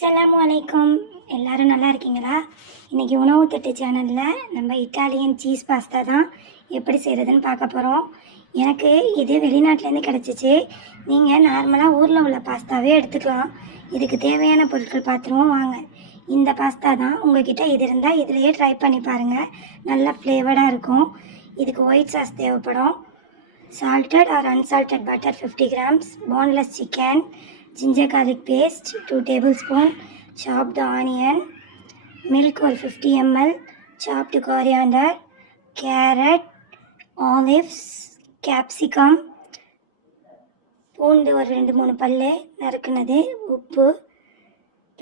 அஸ்ஸலாமு அலைக்கும். எல்லோரும் நல்லா இருக்கீங்களா? இன்றைக்கி உணவு தட்டு சேனலில் நம்ம இட்டாலியன் சீஸ் பாஸ்தா தான் எப்படி செய்கிறதுன்னு பார்க்க போகிறோம். எனக்கு இது வெளிநாட்டிலேருந்து கிடச்சிச்சு. நீங்கள் நார்மலாக ஊரில் உள்ள பாஸ்தாவே எடுத்துக்கலாம். இதுக்கு தேவையான பொருட்கள் பார்த்துருவோம் வாங்க. இந்த பாஸ்தா தான். உங்கள்கிட்ட இது இருந்தால் இதிலையே ட்ரை பண்ணி பாருங்கள். நல்ல ஃப்ளேவர்டாக இருக்கும். இதுக்கு ஒயிட் சாஸ் தேவைப்படும். Salted or unsalted butter 50 grams, boneless chicken, ginger garlic paste 2 tablespoons, chopped onion, milk or 50 ml, chopped coriander, carrot, olives, capsicum, பூண்டு ஒரு 2-3 பல்லு நறுக்குனது, உப்பு,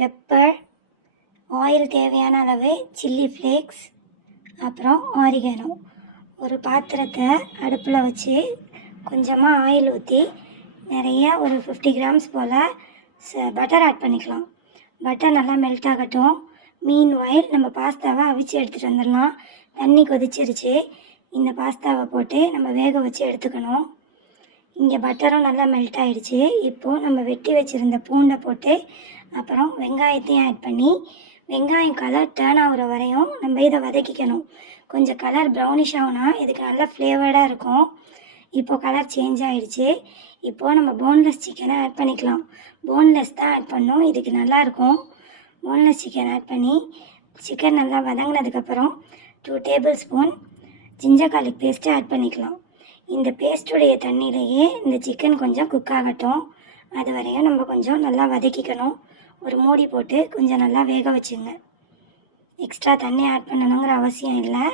பெப்பர், ஆயில் தேவையான அளவு, சில்லி ஃப்ளேக்ஸ், அப்புறம் ஆரிகனோ. ஒரு பாத்திரத்தை அடுப்பில் வச்சு கொஞ்சமாக ஆயில் ஊற்றி நிறைய ஒரு 50 grams போல் பட்டர் ஆட் பண்ணிக்கலாம். பட்டர் நல்லா மெல்ட் ஆகட்டும். மீன் வாயில் நம்ம பாஸ்தாவை அவிச்சு எடுத்துகிட்டு வந்துடலாம். தண்ணி கொதிச்சிருச்சு. இந்த பாஸ்தாவை போட்டு நம்ம வேக வச்சு எடுத்துக்கணும். இங்கே பட்டரும் நல்லா மெல்ட் ஆகிடுச்சு. இப்போது நம்ம வெட்டி வச்சுருந்த பூண்டை போட்டு அப்புறம் வெங்காயத்தையும் ஆட் பண்ணி வெங்காயம் கலர் டேர்ன் ஆகிற வரையும் நம்ம இதை வதக்கிக்கணும். கொஞ்சம் கலர் ப்ரௌனிஷ் ஆகுனா இதுக்கு நல்லா ஃப்ளேவர்டாக இருக்கும். இப்போது கலர் சேஞ்ச் ஆகிடுச்சு. இப்போது நம்ம போன்லெஸ் சிக்கனை ஆட் பண்ணிக்கலாம். போன்லெஸ் தான் ஆட் பண்ணோம், இதுக்கு நல்லாயிருக்கும். போன்லெஸ் சிக்கன் ஆட் பண்ணி சிக்கன் நல்லா வதங்கினதுக்கப்புறம் 2 tablespoons ginger garlic paste add பண்ணிக்கலாம். இந்த பேஸ்ட்டுடைய தண்ணியிலேயே இந்த சிக்கன் கொஞ்சம் குக் ஆகட்டும். அது வரையும் நம்ம கொஞ்சம் நல்லா வதக்கிக்கணும். ஒரு மூடி போட்டு கொஞ்சம் நல்லா வேக வச்சுங்க. எக்ஸ்ட்ரா தண்ணி ஆட் பண்ணணுங்கிற அவசியம் இல்லை.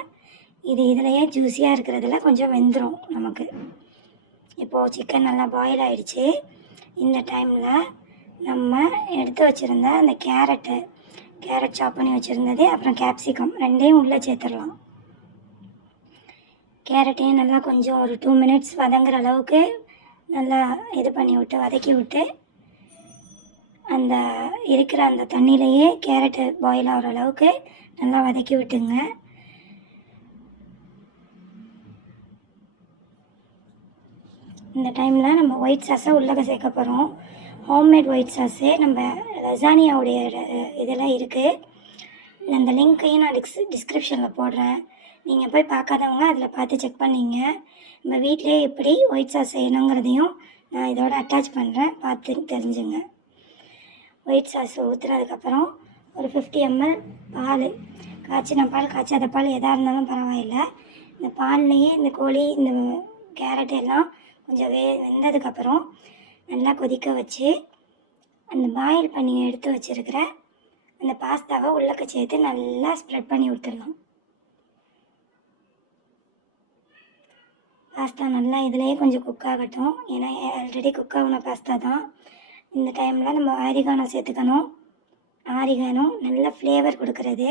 இது இதிலையே ஜூஸியாக இருக்கிறதுல கொஞ்சம் வெந்துடும் நமக்கு. இப்போது சிக்கன் நல்லா பாயில் ஆகிடுச்சு. இந்த டைமில் நம்ம எடுத்து வச்சுருந்த அந்த கேரட் சாப் பண்ணி வச்சுருந்தது, அப்புறம் கேப்சிகம் ரெண்டையும் உள்ளே சேர்த்துடலாம். கேரட்டையும் நல்லா கொஞ்சம் ஒரு 2 minutes வதங்குற அளவுக்கு நல்லா இது பண்ணி விட்டு வதக்கி விட்டு அந்த இருக்கிற அந்த தண்ணியிலையே கேரட்டு பாயில் ஆகிற அளவுக்கு நல்லா வதக்கி விட்டுங்க. இந்த டைமில் நம்ம ஒயிட் சாஸை உள்ளே சேர்க்க போகிறோம். ஹோம்மேட் ஒயிட் சாஸு நம்ம லசானியாவுடைய இதெல்லாம் இருக்குது. அந்த லிங்க்கையும் நான் டிஸ்கிரிப்ஷனில் போடுறேன். நீங்கள் போய் பார்க்காதவங்க அதில் பார்த்து செக் பண்ணிங்க. நம்ம வீட்டிலே எப்படி ஒயிட் சாஸ் செய்யணுங்கிறதையும் நான் இதோட அட்டாச் பண்ணுறேன், பார்த்து தெரிஞ்சுங்க. ஒயிட் சாஸ் ஊற்றுனதுக்கப்புறம் ஒரு 50 ml பால், காய்ச்சின பால் காய்ச்சாத பால் எதாக இருந்தாலும் பரவாயில்லை. இந்த பால்லையே இந்த கோழி இந்த கேரட் எல்லாம் கொஞ்சம் வெந்ததுக்கப்புறம் நல்லா கொதிக்க வச்சு அந்த பாயில் பண்ணி எடுத்து வச்சுருக்கிற அந்த பாஸ்தாவை உள்ளக்க சேர்த்து நல்லா ஸ்ப்ரெட் பண்ணி விட்டுடலாம். பாஸ்தா நல்லா இதிலையே கொஞ்சம் குக் ஆகட்டும். ஏன்னா ஆல்ரெடி குக் ஆகின பாஸ்தா தான். இந்த டைமில் நம்ம ஆரிகானோ சேர்த்துக்கணும். ஆரிகானோ நல்ல ஃப்ளேவர் கொடுக்குறது.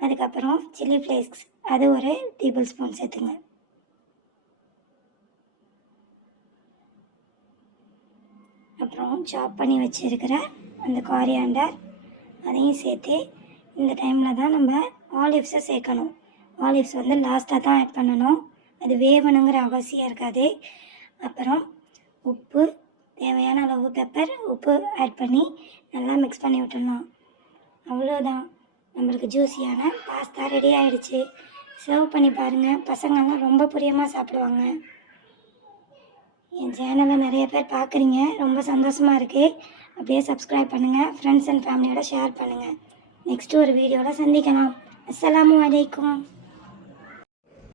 அதுக்கப்புறம் சில்லி ஃப்ளேக்ஸ் அது ஒரு டேபிள்ஸ்பூன் சேர்த்துங்க. அப்புறம் சாப் பண்ணி வச்சுருக்கிற அந்த காரியாண்டர் அதையும் சேர்த்து இந்த டைமில் தான் நம்ம ஆலிவ்ஸை சேர்க்கணும். ஆலிவ்ஸ் லாஸ்ட்டாக தான் ஆட் பண்ணணும். அது வேகணுங்கிற அவசியம் இருக்காது. அப்புறம் உப்பு, தேவையான அளவு பெப்பர், உப்பு ஆட் பண்ணி நல்லா மிக்ஸ் பண்ணி விட்டுடலாம். அவ்வளோதான், நம்மளுக்கு ஜூஸியான பாஸ்தா ரெடி ஆகிடுச்சு. சர்வ் பண்ணி பாருங்கள். பசங்கள்லாம் ரொம்ப பிரியமாக சாப்பிடுவாங்க. என் சேனலை நிறைய பேர் பார்க்குறீங்க, ரொம்ப சந்தோஷமாக இருக்குது. அப்படியே சப்ஸ்கிரைப் பண்ணுங்கள், ஃப்ரெண்ட்ஸ் அண்ட் ஃபேமிலியோட ஷேர் பண்ணுங்கள். நெக்ஸ்ட்டு ஒரு வீடியோவில் சந்திக்கலாம். அஸ்ஸலாமு அலைக்கும்.